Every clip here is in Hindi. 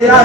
हाँ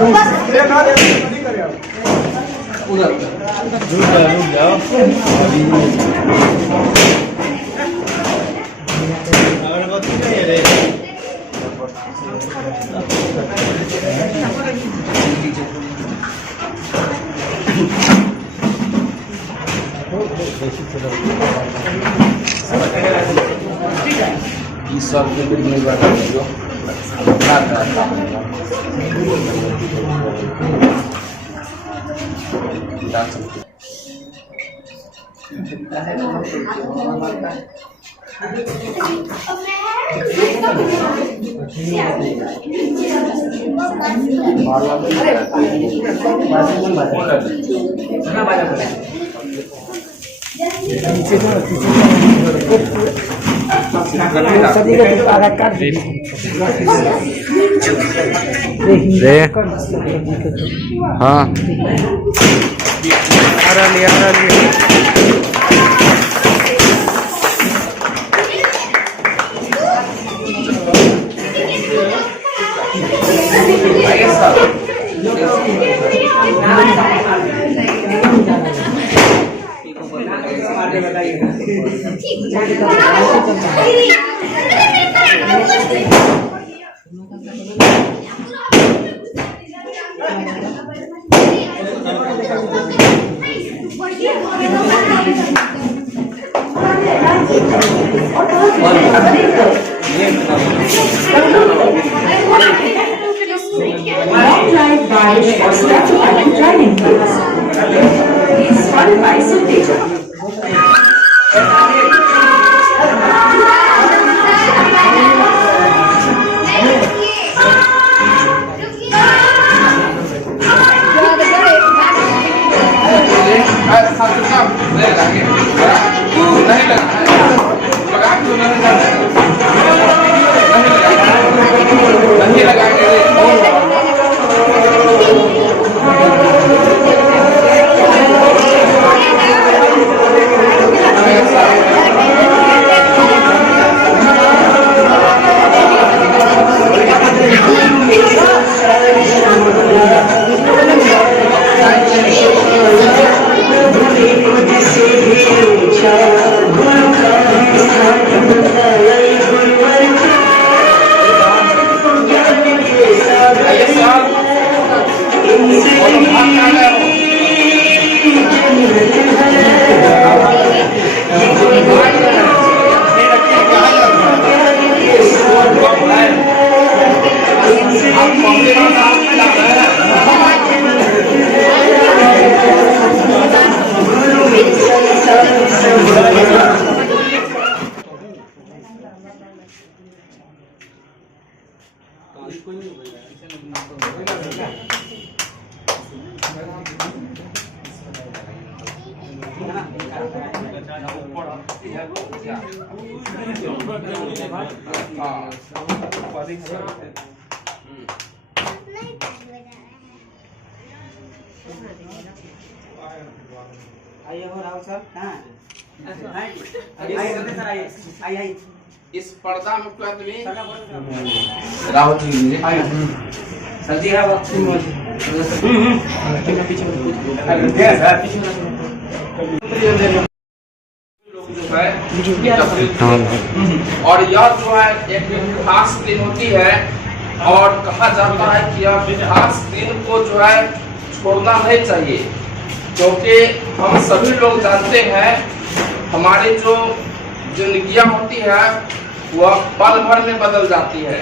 इस पर्दा में कोई आदमी रावत जी सर जी है वक्त और यह जो है एक खास दिन होती है और कहा जाता है कि यह खास दिन को जो है छोड़ना नहीं चाहिए, क्योंकि हम सभी लोग जानते हैं हमारी जो जिंदगियां होती है वह पल भर में बदल जाती है।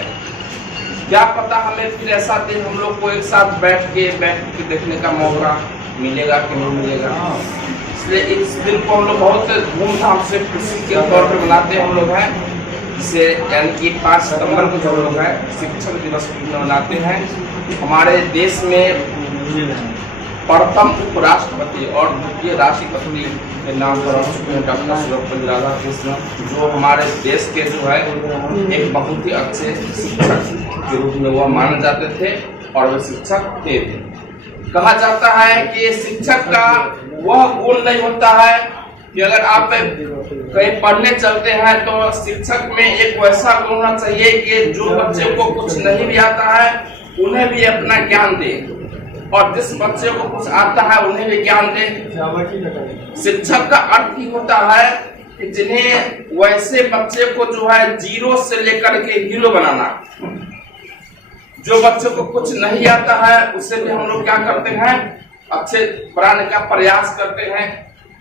क्या पता हमें फिर ऐसा दिन हम लोग को एक साथ बैठ के देखने का मौका मिलेगा कि नहीं मिलेगा। इसलिए इस दिन को हम लोग बहुत धूमधाम से खुशी के तौर पर मनाते हम लोग हैं, जिसे यानी कि 5 सितंबर को जो लोग है शिक्षक दिवस मनाते हैं। हमारे देश में प्रथम उपराष्ट्रपति और द्वितीय राष्ट्रपति के नाम पर डॉक्टर सर्वपल्ली राधाकृष्णन, जो हमारे देश के जो है एक बहुत ही अच्छे शिक्षक के रूप में वह माने जाते थे और वे शिक्षक थे। कहा जाता है कि शिक्षक का वह गुण नहीं होता है कि अगर आप कहीं पढ़ने चलते हैं तो शिक्षक में एक वैसा गुण होना चाहिए कि जो बच्चे को कुछ नहीं भी आता है उन्हें भी अपना ज्ञान दे, और जिस बच्चे को कुछ आता है उन्हें भी ज्ञान दे। शिक्षक का अर्थ ही होता है कि जिन्हें वैसे बच्चे को जो है जीरो से लेकर के हीरो बनाना। जो बच्चे को कुछ नहीं आता है उसे भी हम लोग क्या करते हैं, अच्छे पढ़ाने का प्रयास करते हैं।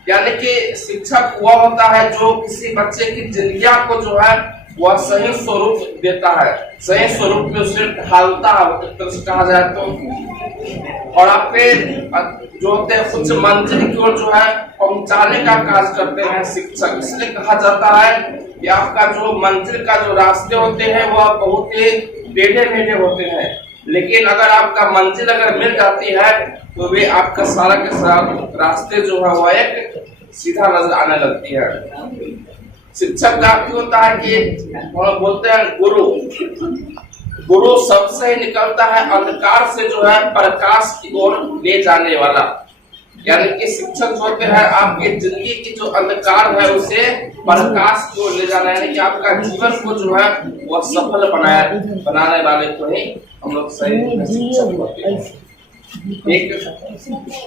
यानी कि शिक्षक वह होता है जो किसी बच्चे की जिंदगी को जो है वह सही स्वरूप देता है, सही स्वरूप में उसे ढालता है, एक तरह से कहा जाए तो। और आपके जो होते हैं उच्च मंजिल की ओर जो है पहुंचाने का कार्य करते हैं शिक्षक। इसलिए कहा जाता है कि आपका जो मंजिल का जो रास्ते होते हैं वह बहुत ही टेढ़े मेढ़े होते हैं, लेकिन अगर आपका मंजिल अगर मिल जाती है तो वे आपका सारा के सारा रास्ते जो है वह एक सीधा नजर आने लगती है। शिक्षक का अर्थ होता है कि हम बोलते हैं गुरु। गुरु सबसे ही निकलता है अंधकार से जो है प्रकाश की ओर ले जाने वाला। यानी कि शिक्षक जो होते हैं आपके जिंदगी की जो अंधकार है उसे प्रकाश की ओर ले जाना, यानी कि आपका जीवन को जो है वह सफल बनाने वाले को ही हम लोग सही शिक्षक होते हैं। ठीक,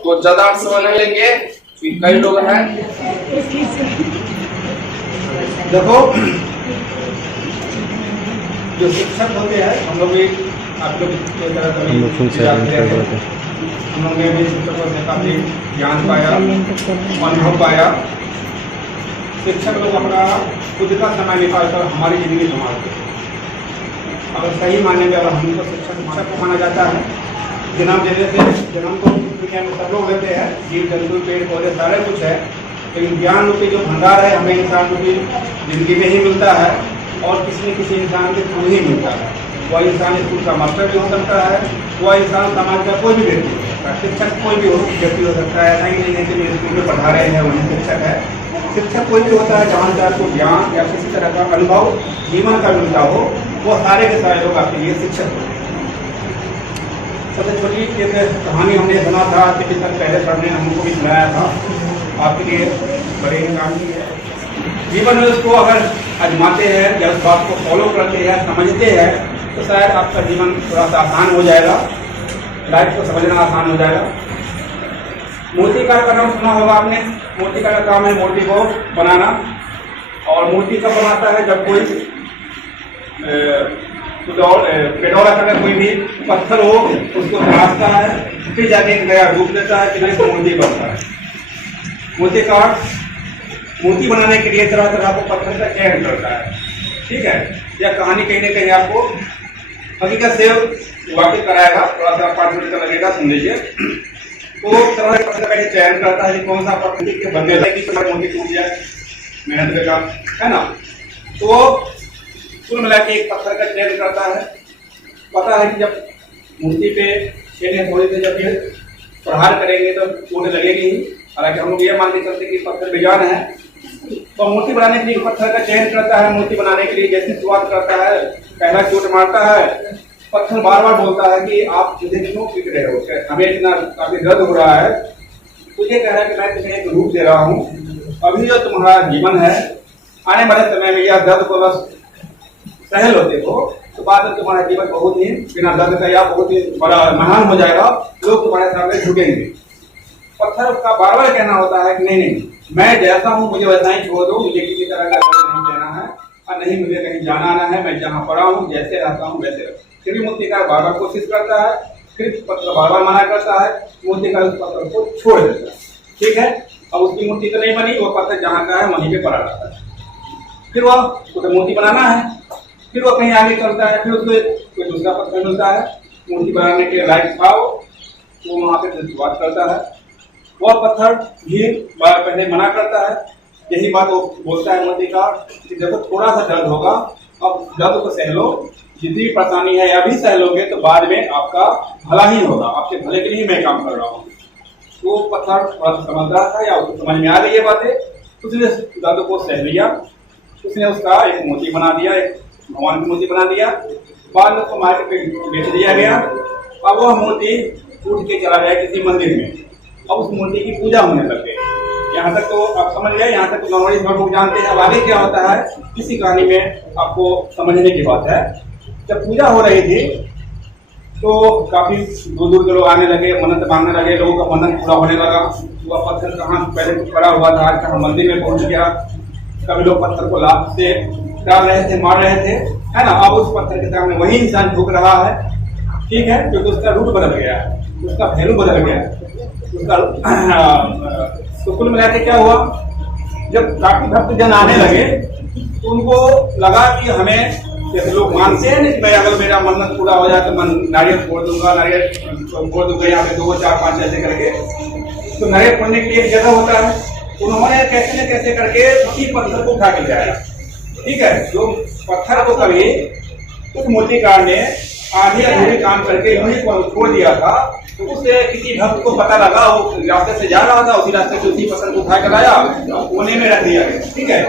तो ज्यादा समय नहीं लेंगे, कई लोग हैं। देखो, जो शिक्षक होते हैं हम लोग भी आप लोग की तरह हम लोग ने भी शिक्षकों से काफ़ी ज्ञान पाया, अनुभव पाया। शिक्षक लोग अपना खुद का समय निकालकर हमारी जिंदगी संभालते हैं। अगर सही मानने में अगर हमको शिक्षक को माना जाता है, जन्म देने से जन्म तो दुनिया में सब लोग लेते हैं, जीव जंतु पेड़ पौधे सारे कुछ है, लेकिन ज्ञान रूपी जो भंडार है हमें इंसान रूपी जिंदगी में ही मिलता है और किसी न किसी इंसान के थ्रू ही मिलता है। वह इंसान स्कूल का मास्टर भी हो सकता है, वह इंसान समाज का कोई भी व्यक्ति हो सकता है, शिक्षक कोई भी व्यक्ति हो सकता है। नहीं है कि स्कूल में पढ़ा रहे हैं वही शिक्षक है। शिक्षक कोई भी होता है जहाँ से आपको ज्ञान या किसी तरह का अनुभव जीवन का मिलता हो, वो सारे के सारे लोग आपके लिए शिक्षक होते हैं। सबसे छोटी एक कहानी हमने सुना था, पिछले साल पहले सर ने हमको भी सुनाया था, आपके लिए बड़े काम की है। जीवन में उसको अगर आजमाते हैं या उस बात को फॉलो करते हैं, समझते हैं, तो शायद आपका जीवन थोड़ा सा आसान हो जाएगा, लाइफ को समझना आसान हो जाएगा। मूर्तिकार का नाम सुना होगा आपने। मूर्तिकार का काम है मूर्ति को बनाना, और मूर्ति कब बनाता है, जब कोई पेटौला करके कोई भी पत्थर हो उसको तराशता है, फिर जाके एक नया रूप देता है, फिर इसको मूर्ति बनता है। मूर्तिकार मूर्ति बनाने के लिए तरह तरह को पत्थर का चयन करता है। ठीक है, यह कहानी कहीं ना कहीं आपको हकीकत से वाकिफ कराएगा, थोड़ा सा 5 मिनट का लगेगा, सुन लीजिए। तो तरह के पत्थर का चयन करता है, कौन सा पत्थर के बनने लगे मूर्ति टूट जाए, मेहनत का काम है ना। तो कुल मिला के एक पत्थर का चयन करता है। पता है कि जब मूर्ति पे छेने थोड़ी देर जब ये प्रहार करेंगे तो टूटने लगेगी ही। हालांकि हम लोग ये मान के चलते कि पत्थर बेजान है, तो मूर्ति बनाने के लिए पत्थर का चयन करता है। मूर्ति बनाने के लिए जैसे शुरुआत करता है, पहला चोट मारता है, पत्थर बार बार बोलता है कि आप मुझे क्यों पीट रहे हो, हमें इतना काफी दर्द हो रहा है, तुझे कह रहा है कि मैं तुम्हें एक रूप दे रहा हूँ, अभी जो तुम्हारा जीवन है आने वाले समय में यह दर्द को बस सहल होते हो, तो बाद में तुम्हारा जीवन बहुत ही बिना दर्द का या बहुत ही बड़ा महान हो जाएगा, लोग तुम्हारे सामने झुकेंगे। पत्थर का बार बार कहना होता है कि नहीं नहीं, मैं जैसा हूँ मुझे वैसा ही छोड़ दो, मुझे किसी तरह का नहीं देना है और नहीं मुझे कहीं जाना आना है, मैं जहाँ पड़ा हूँ जैसे रहता हूँ वैसे। फिर भी मूर्तिकार बार बार कोशिश करता है, फिर पत्थर बार बार मना करता है, मूर्तिकार उस पत्थर को छोड़ देता है। ठीक है, अब उसकी मूर्ति तो नहीं बनी, वो पत्थर जहाँ का है वहीं पे पड़ा रहता है। फिर वह उसे मूर्ति बनाना है, फिर वो कहीं आगे चलता है, फिर उसको कोई दूसरा पत्थर मिलता है मूर्ति बनाने के लायक था, वो वहाँ पे शुरुआत करता है। वह पत्थर भी पहले मना करता है, यही बात वो बोलता है मूर्तिकार कि देखो थोड़ा सा दर्द होगा, अब दर्द को सह लो, जितनी परेशानी है अभी सह लोगे तो बाद में आपका भला ही होगा, आपके भले के लिए मैं काम कर रहा हूँ। तो पत्थर थोड़ा सा समझदार था या उसको समझ में आ गई ये बातें, उसने दर्द को सह लिया, उसने उसका एक मूर्ति बना दिया, एक भगवान की मूर्ति बना दिया, बाद में उसको मार्केट पे बेच दिया गया। अब वह मूर्ति उठ के चला गया किसी मंदिर में, अब उस मूर्ति की पूजा होने लग गई। यहाँ तक तो आप समझ गए, यहाँ तक तो नॉर्मली सब लोग जानते हैं। अब आगे क्या होता है इसी कहानी में आपको समझने की बात है। जब पूजा हो रही थी तो काफी दूर दूर के लोग आने लगे, मन्नत मांगने लगे, लोगों का मन्नत पूरा होने लगा। वह पत्थर कहाँ पहले पड़ा हुआ था, आज कहाँ मंदिर में पहुंच गया। कभी लोग पत्थर को लात से डाल रहे थे, मार रहे थे, है ना। अब उस पत्थर के सामने वही इंसान झुक रहा है, ठीक है, क्योंकि उसका रूप बदल गया है, उसका पहलू बदल गया है, उसका तो कुल मिला के क्या हुआ, जब काफी भक्त जन आने लगे तो उनको लगा कि हमें, जैसे लोग मानते हैं ना कि मैं अगर मेरा मन्नत पूरा हो जाए तो मैं नारियल फोड़ दूंगा, नारियल फोड़ दूंगा, यहाँ पे 2, 4, 5 ऐसे करके, तो नारियल फोड़ने के लिए एक जगह होता है। उन्होंने कैसे न कैसे करके उसी पत्थर को उठा के लाया, ठीक है। जो पत्थर को कभी उस मूर्तिकार ने आधी अधूरी काम करके वहीं को छोड़ दिया था, तो उससे किसी भक्त को पता लगा, वो रास्ते से जा रहा था, उसी रास्ते से उसी पत्थर को उठा कर लाया, कोने में रख दिया गया, ठीक है,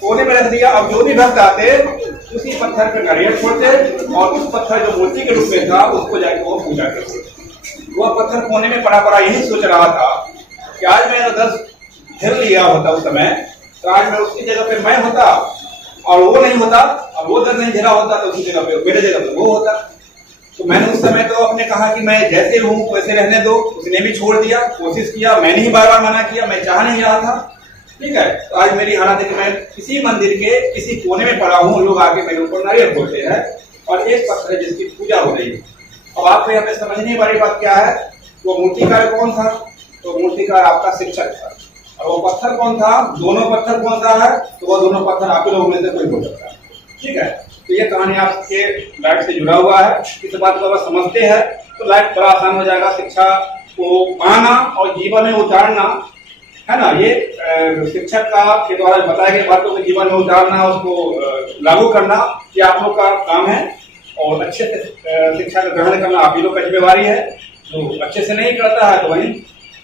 कोने में रख दिया। अब जो भी भक्त आते उसी पत्थर पर नारियल फोड़ते और उस पत्थर जो मूर्ति के रूप में था उसको जाके वो पूजा करते। वह पत्थर कोने में पड़ा पड़ा यही सोच रहा था कि आज मैं 10 झेल लिया होता उस समय, तो आज मैं उसकी जगह पे मैं होता और वो नहीं होता, और वो 10 नहीं झेला होता तो उसकी जगह पे मेरे जगह पे वो होता। तो मैंने उस समय तो अपने कहा कि मैं जैसे हूँ वैसे रहने दो, उसने भी छोड़ दिया, कोशिश किया, मैंने ही बार बार मना किया, मैं चाह नहीं रहा था, ठीक है। तो आज मेरी हालत है कि मैं किसी मंदिर के किसी कोने में पड़ा हूँ, लोग आके मेरे ऊपर नारियल फोड़ते हैं और एक पत्थर है जिसकी पूजा हो रही है। अब आपको यहाँ पे समझने वाली बात क्या है, वो मूर्तिकार कौन था, तो मूर्तिकार आपका शिक्षक था, और वो पत्थर कौन था, दोनों पत्थर कौन सा है, तो वो दोनों पत्थर आप लोगों में से कोई हो सकता है, ठीक है। तो ये कहानी आपके लाइफ से जुड़ा हुआ है। इस बात को अगर समझते हैं तो लाइफ बड़ा आसान हो जाएगा, शिक्षा को पाना और जीवन में उतारना, है ना। ये शिक्षक का के द्वारा बताई गई बातों को जीवन में उतारना, उसको लागू करना, ये आप लोग का काम है। और अच्छे से शिक्षा का ग्रहण करना आप ही लोग का जिम्मेवारी है। जो अच्छे से नहीं करता है तो वहीं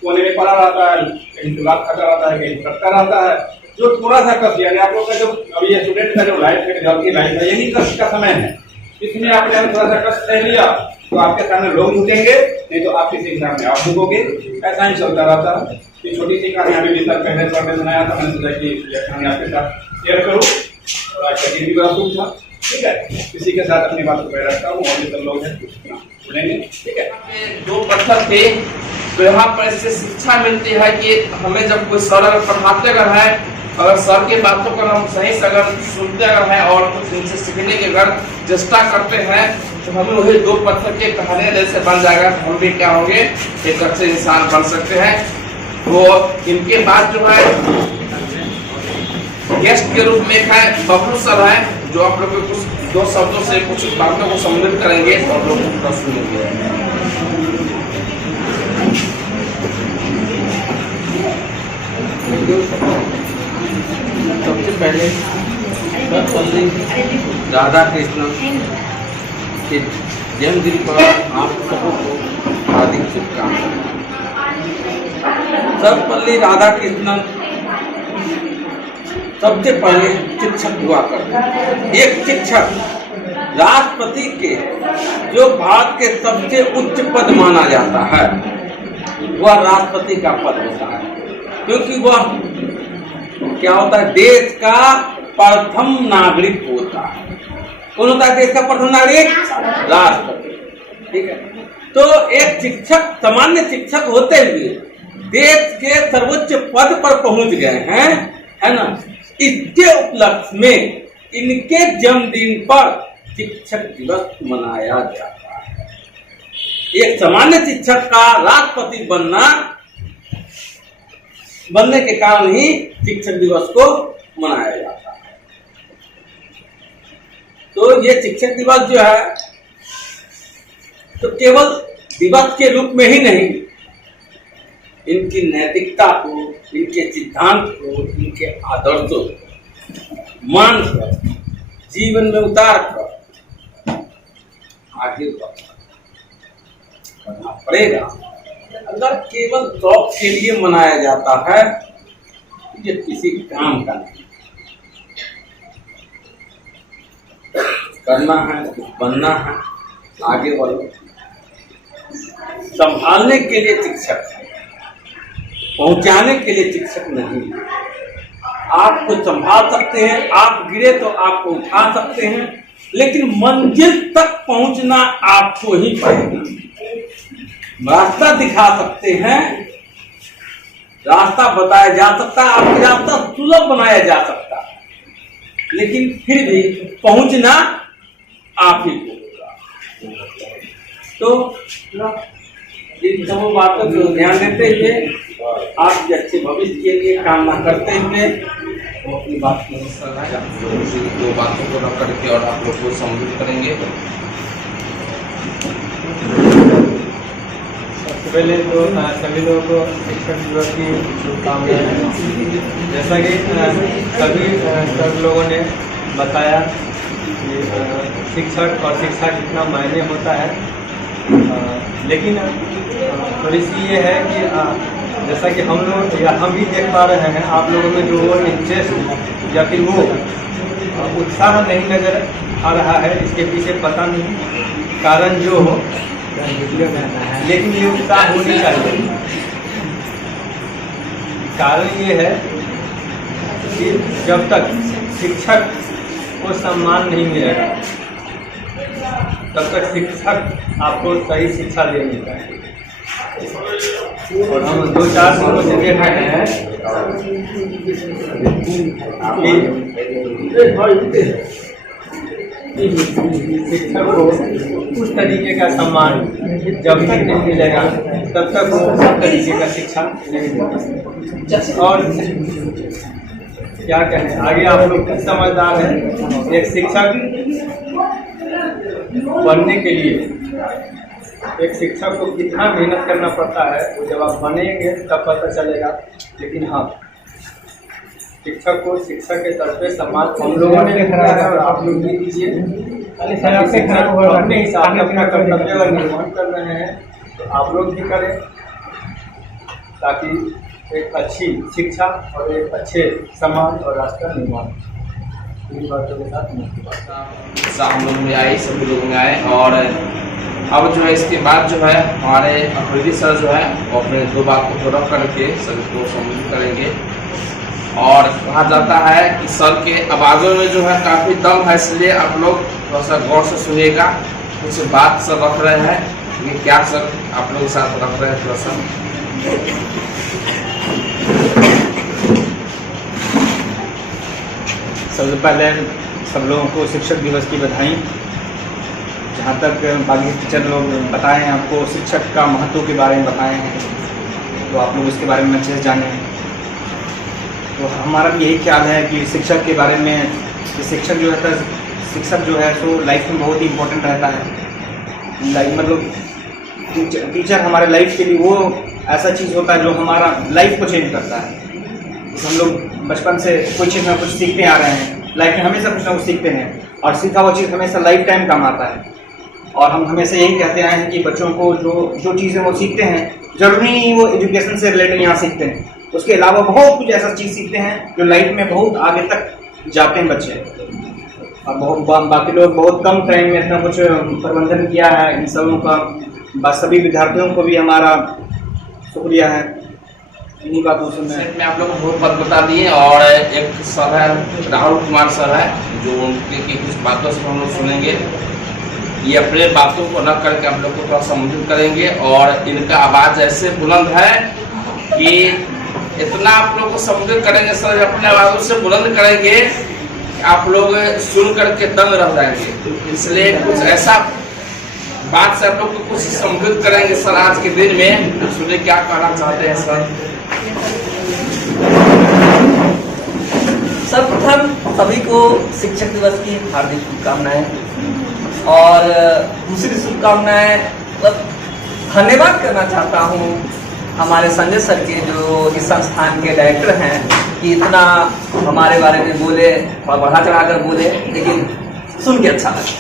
कोने में पड़ा रहता है, कहीं जुलाब खाता रहता है, कहीं करता रहता है। जो थोड़ा सा कष्ट, यानी आप लोग का जो अभी ये स्टूडेंट का जो लाइफ है, रिजल्ट की लाइफ है, यही कष्ट का समय है। इसमें आपने थोड़ा सा कष्ट सह लिया तो आपके सामने लोग झुकेंगे, नहीं तो आप किसी के सामने आप झुकोगे। ऐसा ही चलता रहता है। ये छोटी सी कहानी अभी भी तक पहले थोड़ा सुनाया था, मैंने सोचा कि यह कहानी आपके साथ शेयर करूँ और आज का दिन भी बड़ा शुभ था, ठीक है। इसी के साथ अपनी बात को मैं रखता हूँ और भी सब लोग हैं सुनेंगे, ठीक है। दो पत्थर थे, तो यहाँ पर इससे शिक्षा मिलती है कि हमें जब कोई सर अगर पढ़ाते अगर है, अगर सर की बातों को हम सही से अगर सुनते अगर हैं और कुछ इनसे सीखने की अगर चेष्टा करते हैं तो हमें वही दो पत्थर के कहानी जैसे बन जाएगा, तो हम भी क्या होंगे, एक अच्छे इंसान बन सकते हैं। वो इनके बाद जो है गेस्ट के रूप में एक है बबलू सर है, जो आप लोग को कुछ 2 शब्दों से कुछ बातों को सम्मिलित करेंगे और लोग प्रश्न लेंगे। सबसे पहले राधा कृष्ण के जन्मदिन पर आप सबको हार्दिक शुभकामनाएं। सर्वपल्ली राधा कृष्णन सबसे पहले शिक्षक हुआ करते। एक शिक्षक राष्ट्रपति के जो भारत के सबसे उच्च पद माना जाता है वह राष्ट्रपति का पद होता है, क्योंकि वह क्या होता है, देश का प्रथम नागरिक होता है। कौन होता है देश का प्रथम नागरिक? राष्ट्रपति, ठीक है। तो एक शिक्षक, सामान्य शिक्षक होते हुए देश के सर्वोच्च पद पर पहुंच गए हैं, है ना। इसके उपलक्ष्य में इनके जन्मदिन पर शिक्षक दिवस मनाया जाता है। एक सामान्य शिक्षक का राष्ट्रपति बनने के कारण ही शिक्षक दिवस को मनाया जाता है। तो ये शिक्षक दिवस जो है तो केवल दिवस के रूप में ही नहीं, इनकी नैतिकता को, इनके सिद्धांत को, इनके आदर्शों को मान कर जीवन में उतार कर आगे बढ़ना पड़ेगा। अगर केवल शौक के लिए मनाया जाता है ये किसी काम का नहीं। करना है, कुछ बनना है, आगे बढ़ो। संभालने के लिए शिक्षक है, पहुंचाने के लिए शिक्षक नहीं है। आपको संभाल सकते हैं, आप गिरे तो आपको उठा सकते हैं, लेकिन मंजिल तक पहुंचना आपको ही पड़ेगा। रास्ता दिखा सकते हैं, रास्ता बताया जा सकता है, आपकी रास्ता सुलभ बनाया जा सकता है, लेकिन फिर भी पहुंचना आप ही को होगा। तो इन सब बातों को ध्यान देते हुए, आपके अच्छे भविष्य के लिए कामना करते हुए अपनी बात को दो बातों को रख करके और आप लोग को संबोधित करेंगे। सबसे पहले तो सभी लोगों को शिक्षक दिवस की शुभकामनाएं। जैसा कि सभी लोगों ने बताया कि शिक्षक और शिक्षा कितना मायने होता है, लेकिन थोड़ी सी ये है कि जैसा कि हम लोग या हम भी देख पा रहे हैं, आप लोगों में जो वो इंटरेस्ट या फिर वो उत्साह नहीं नज़र आ रहा है, इसके पीछे पता नहीं कारण जो हो, लेकिन ये उत्साह होनी चाहिए। कारण ये है कि जब तक शिक्षक को सम्मान नहीं मिलेगा तब तक शिक्षक आपको सही शिक्षा दे नहीं पाएंगे। और हम 2-4 सालों से देख रहे हैं कि शिक्षक को उस तरीके का सम्मान जब तक नहीं मिलेगा तब तक वो उस तरीके का शिक्षा नहीं मिलेगा। और क्या कहें, आगे आप लोग समझदार हैं। एक शिक्षक बनने के लिए एक शिक्षक को कितना मेहनत करना पड़ता है, वो जब आप बनेंगे तब पता चलेगा। लेकिन हाँ, शिक्षक को शिक्षक के तरफ से सम्मान हम लोगों ने लिखा है और आप लोग भी दीजिए। अपने हिसाब से अपना कर्तव्य और निर्वहन कर रहे हैं तो आप लोग भी करें, ताकि एक अच्छी शिक्षा और एक अच्छे समाज और राष्ट्र का निर्माण। इन बातों के साथ हम लोग में आए, सभी लोग में आए। और अब जो है इसके बाद जो है हमारे अफरीदी सर जो है वो अपने 2 बातों को रख करके सभी को संबोधित करेंगे। और कहा जाता है कि सर के आवाज़ों में जो है काफ़ी दम है, इसलिए आप लोग थोड़ा सा गौर से सुनिएगा। कुछ बात सर रख रहे हैं, ये क्या सर आप लोग के साथ रख रहे हैं, थोड़ा सा सबसे पहले सब लोगों को शिक्षक दिवस की बधाई। जहाँ तक बाकी टीचर लोग बताए हैं, आपको शिक्षक का महत्व के बारे में बताए हैं, तो आप लोग इसके बारे में अच्छे से जानें। तो हमारा भी यही ख्याल है कि शिक्षक के बारे में, कि शिक्षक जो है तो लाइफ में बहुत ही इम्पोर्टेंट रहता है। लाइफ मतलब टीचर हमारे लाइफ के लिए वो ऐसा चीज़ होता है जो हमारा लाइफ को चेंज करता है। जैसे हम लोग बचपन से कोई चीज़ में कुछ सीखते आ रहे हैं, लाइफ में हमेशा कुछ ना कुछ सीखते हैं, और सीखा हुआ चीज़ हमेशा लाइफ टाइम काम आता है। और हम हमेशा यही कहते आए हैं कि बच्चों को जो चीज़ें वो सीखते हैं, जरूरी नहीं वो एजुकेशन से रिलेटेड यहाँ सीखते हैं, उसके अलावा बहुत कुछ ऐसा चीज़ सीखते हैं जो लाइफ में बहुत आगे तक जाते हैं बच्चे। और बहुत बाकी लोग बहुत कम टाइम में इतना कुछ प्रबंधन किया है इन सबों का। बस सभी विद्यार्थियों को भी हमारा शुक्रिया है। इन्हीं बातों से मैं आप लोगों को बहुत बात बता दिए। और एक सर है, राहुल कुमार सर है, जो उनकी कुछ बातों से हम लोग सुनेंगे। ये अपने बातों को न करके आप लोग को थोड़ा संबोधित करेंगे। और इनका आवाज़ ऐसे बुलंद है कि इतना आप लोग को संबोधित करेंगे सर, अपने आवाज़ों से बुलंद करेंगे आप लोग सुन करके दंग रह जाएंगे। इसलिए कुछ ऐसा बात से आप लोग को कुछ संबोधित करेंगे सर आज के दिन में। सुनिए क्या कहना चाहते हैं सर। सर्वप्रथम सभी को शिक्षक दिवस की हार्दिक शुभकामनाएं। और दूसरी शुभकामनाएं मतलब धन्यवाद करना चाहता हूं हमारे संजय सर के, जो इस संस्थान के डायरेक्टर हैं, कि इतना हमारे बारे में बोले और बढ़ा चढ़ा कर बोले, लेकिन सुन के अच्छा लगा।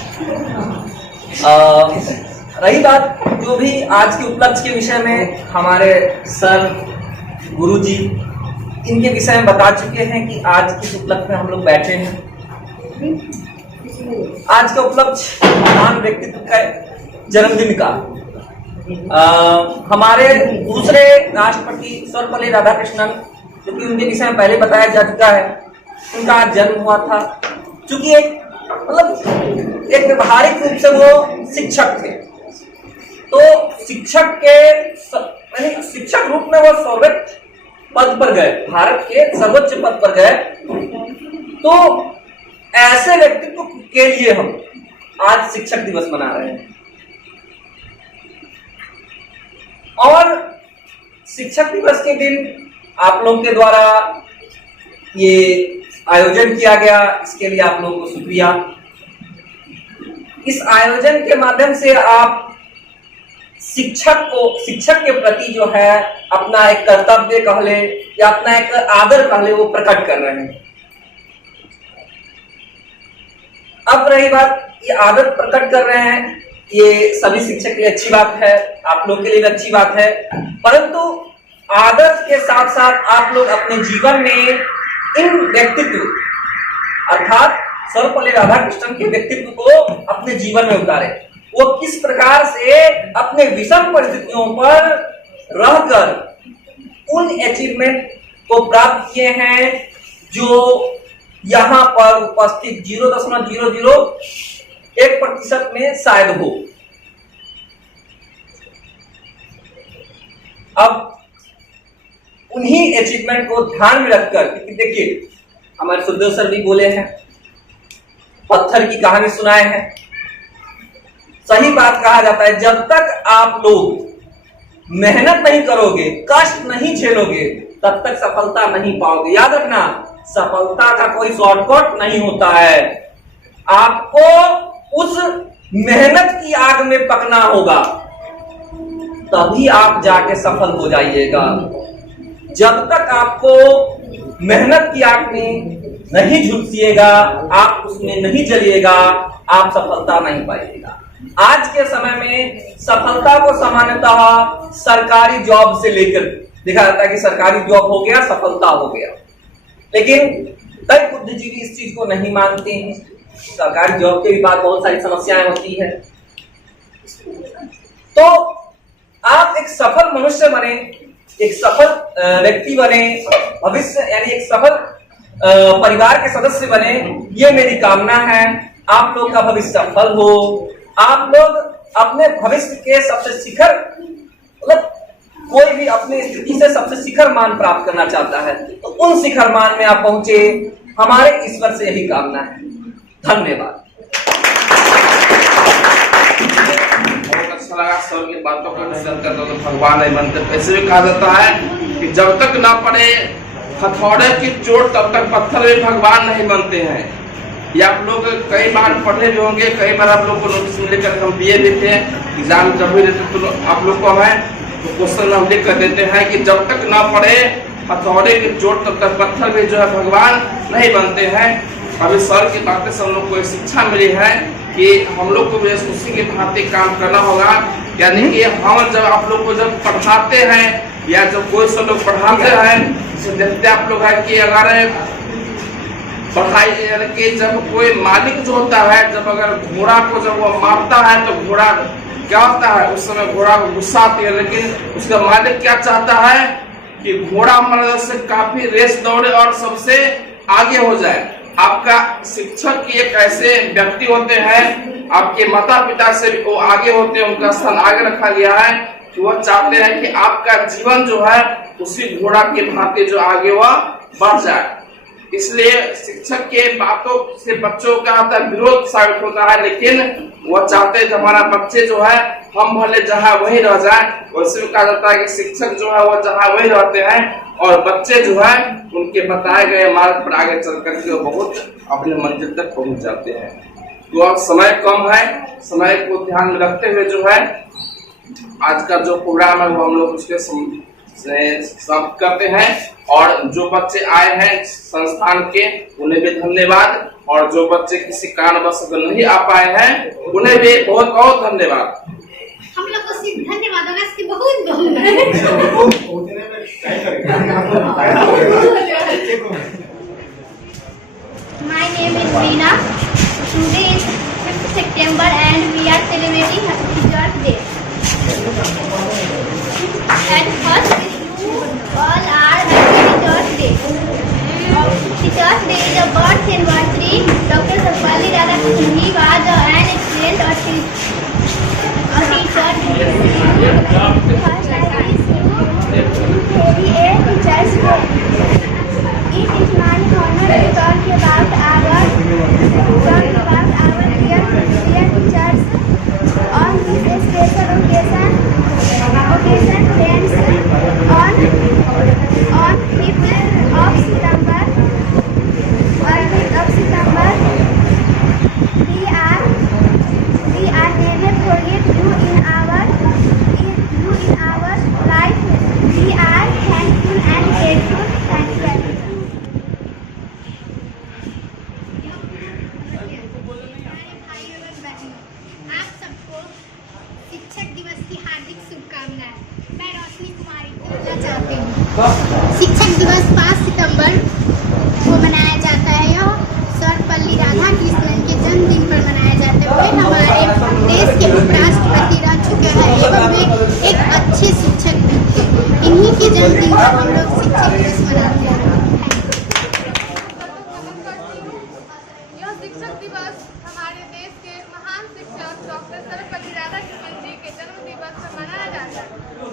रही बात जो भी आज के उपलक्ष्य के विषय में, हमारे सर गुरुजी इनके विषय में बता चुके हैं कि आज किस उपलक्ष्य में हम लोग बैठे हैं। आज का उपलक्ष्य महान व्यक्तित्व का जन्मदिन का। हमारे दूसरे राष्ट्रपति सर्वपल्ली राधाकृष्णन, जो कि उनके विषय में पहले बताया जा चुका है, उनका आज जन्म हुआ था। चूंकि एक मतलब एक व्यवहारिक रूप से वो शिक्षक थे। तो शिक्षक के यानी शिक्षक रूप में वो सर्वोच्च पद पर गए, भारत के सर्वोच्च पद पर गए। तो ऐसे व्यक्तित्व के लिए हम आज शिक्षक दिवस मना रहे हैं। और शिक्षक दिवस के दिन आप लोग के द्वारा ये आयोजन किया गया, इसके लिए आप लोगों को शुक्रिया। इस आयोजन के माध्यम से आप शिक्षक के प्रति जो है अपना एक कर्तव्य कह ले या अपना एक आदर कह ले, वो प्रकट कर रहे हैं। अब रही बात, ये आदर प्रकट कर रहे हैं, ये सभी शिक्षक के लिए अच्छी बात है, आप लोग के लिए भी अच्छी बात है। परंतु आदर के साथ साथ आप लोग अपने जीवन में इन व्यक्तित्व अर्थात सर्वपल्ली राधाकृष्णन के व्यक्तित्व को अपने जीवन में उतारे। वो किस प्रकार से अपने विषम परिस्थितियों पर रहकर उन अचीवमेंट को प्राप्त किए हैं जो यहां पर उपस्थित 0.001% में शायद हो। अब उन्हीं अचीवमेंट को ध्यान में रखकर, क्योंकि देखिए हमारे सुखदेव सर भी बोले हैं, पत्थर की कहानी सुनाए हैं। सही बात कहा जाता है, जब तक आप लोग मेहनत नहीं करोगे, कष्ट नहीं झेलोगे, तब तक सफलता नहीं पाओगे। याद रखना, सफलता का कोई शॉर्टकट नहीं होता है। आपको उस मेहनत की आग में पकना होगा, तभी आप जाके सफल हो जाइएगा। जब तक आपको मेहनत की आग में नहीं झुलसिएगा, आप उसमें नहीं जलिएगा, आप सफलता नहीं पाइएगा। आज के समय में सफलता को सामान्यतः सरकारी जॉब से लेकर देखा जाता है कि सरकारी जॉब हो गया सफलता हो गया, लेकिन कई बुद्धिजीवी इस चीज को नहीं मानते हैं। सरकारी जॉब के भी बाद बहुत सारी समस्याएं होती है। तो आप एक सफल मनुष्य बने, एक सफल व्यक्ति बने, भविष्य यानी एक सफल परिवार के सदस्य बने, ये मेरी कामना है। आप लोग का भविष्य सफल हो, आप लोग अपने भविष्य के सबसे शिखर, मतलब कोई भी अपनी स्थिति से सबसे शिखर मान प्राप्त करना चाहता है तो उन शिखर मान में आप पहुंचे, हमारे ईश्वर से यही कामना है। धन्यवाद। बहुत अच्छा लगा सर की बातों को अनुसरण करते तो भगवान नहीं बनते। ऐसे भी कहा जाता है कि जब तक ना पड़े हथौड़े की चोट तब तक पत्थर भी भगवान नहीं बनते हैं। ये आप लोग कई बार पढ़े भी होंगे, कई बार आप लोग को नोटिस में लेकर हम दिए भी थे, एग्जाम जब भी देते तो आप लोग को है तो क्वेश्चन में हम लिख कर देते हैं कि जब तक ना पड़े हथौड़े की चोट तब तक पत्थर भी जो है भगवान नहीं बनते हैं। अभी सर की बातें से हम लोग को शिक्षा मिली है कि हम लोग को भी उसी के भांति काम करना होगा। यानी कि हम जब आप लोग को जब पढ़ाते हैं या जब कोई सब लोग पढ़ाते हैं तो देखते आप लोग है कि अगर पढ़ाई कि जब कोई मालिक जो होता है, जब अगर घोड़ा को जब वो मारता है तो घोड़ा क्या होता है, उस समय घोड़ा को गुस्सा आती है, लेकिन उसका मालिक क्या चाहता है कि घोड़ा मर्द से काफी रेस दौड़े और सबसे आगे हो जाए। आपका शिक्षक एक ऐसे व्यक्ति होते हैं, आपके माता पिता से भी वो आगे होते हैं, उनका स्थान आगे रखा गया है कि वो चाहते हैं कि आपका जीवन जो है उसी घोड़ा के भांति जो आगे वह बढ़ जाए। इसलिए शिक्षक के बातों से बच्चों का विरोध साबित होता है, लेकिन वो चाहते हैं हमारा बच्चे जो है हम भले जहाँ वही रह जाए। वैसे भी कहा जाता है कि शिक्षक जो है वो जहाँ वही रहते हैं और बच्चे जो है उनके बताए गए मार्ग पर आगे चल करके बहुत अपने मंजिल तक पहुंच जाते हैं। तो अब समय कम है, समय को ध्यान में रखते हुए जो है आज का जो प्रोग्राम है वो हम लोग उसके समाप्त करते हैं। और जो बच्चे आए हैं संस्थान के उन्हें भी धन्यवाद, और जो बच्चे किसी कारणवश नहीं आ पाए हैं उन्हें भी बहुत बहुत धन्यवाद। हम लोग को सिर्फ धन्यवाद होगा, इसकी बहुत बहुत My name is Veena. Today is 5th September and we are celebrating Teachers Day. At first, you all are happy Teachers Day. Teachers Day is a birth anniversary. Dr. Sarvepalli Radhakrishnan was celebration ends on 5th of September. We are never forget you in our life. We are thankful and grateful. Thank you everyone. भाइयों और बहनों, आप सबको शिक्षक दिवस की हार्दिक शुभकामनाएं। मैं रोशनी कुमारी बोलना चाहती हूँ। शिक्षक दिवस 5 सितंबर को मनाया जाता है। यह सर्वपल्ली राधाकृष्णन के जन्मदिन पर मनाया जाता है। वे हमारे देश के उपराष्ट्रपति रह चुके हैं एवं वे एक अच्छे शिक्षक भी थे। इन्हीं के जन्मदिन पर हम लोग शिक्षक दिवस मनाते हैं। यह शिक्षक दिवस हमारे देश के महान शिक्षक डॉक्टर सर्वपल्ली राधाकृष्णन जी के जन्म दिवस पर मनाया जाता है।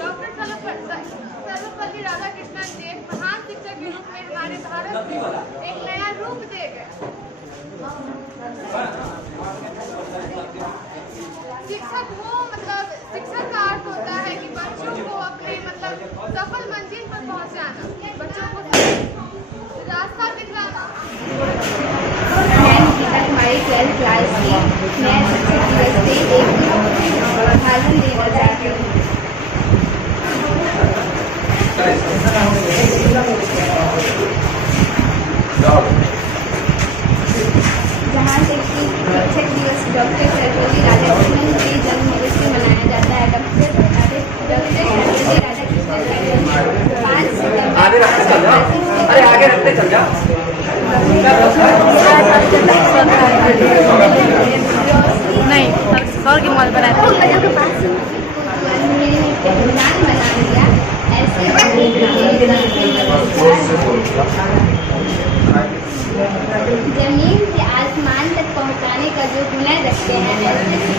डॉक्टर सर्वपल्ली राधाकृष्णन जी एक महान शिक्षक के रूप में हमारे भारत को एक नया रूप दे गए। शिक्षक हो मतलब शिक्षक का अर्थ होता है कि बच्चों को अपने मतलब सफल मंजिल पर पहुंचाना, बच्चों को रास्ता दिखलाना। मैं निकिता कुमारी 12th क्लास की। मैं शिक्षक दिवस पे एक भाषण देना चाहती हूँ। जहाँ से कि शिक्षक दिवस डॉक्टर सर्वपल्ली राधाकृष्णन के जन्म दिवस से मनाया जाता है। डॉक्टर सर्वपल्ली राधाकृष्णन का जन्म 5 सितंबर। आगे रखते चल जा। नहीं, सर की मौत बनाते बना दिया ऐसे जमीन से आसमान तक पहुंचाने का जो हुनर रखते हैं ऐसे